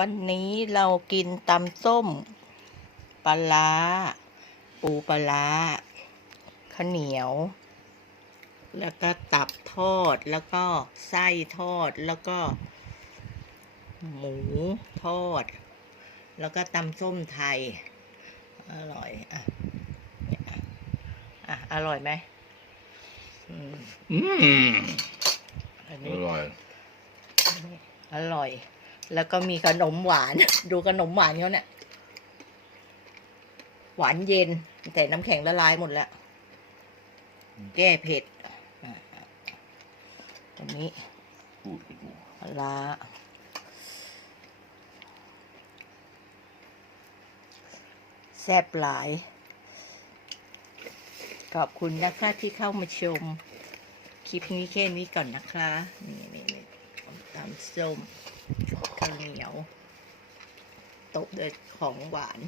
วันนี้เรากินตำส้มปลาร้าปูปลาร้าข้าวเหนียว แล้วก็ตับทอดแล้วก็ไส้ทอดแล้วก็ หมูทอด แล้วก็ตำส้มไทย อร่อย อะเนี่ยอะอร่อยไหมอืมอืมอันอนี้ร่อย อร่อย แล้วก็มีขนมหวาน ดูขนมหวานเขาเนี่ย หวานเย็น แต่น้ำแข็งละลายหมดแล้ว แก้เผ็ดอะอันนี้พูดกูปลาแซ่บหลาย ขอบคุณนะคะที่เข้ามาชม คลิปนี้แค่นี้ก่อนนะคะ นี่นี่นี่ตำส้ม ข้าวเหนียวตบด้วยของหวาน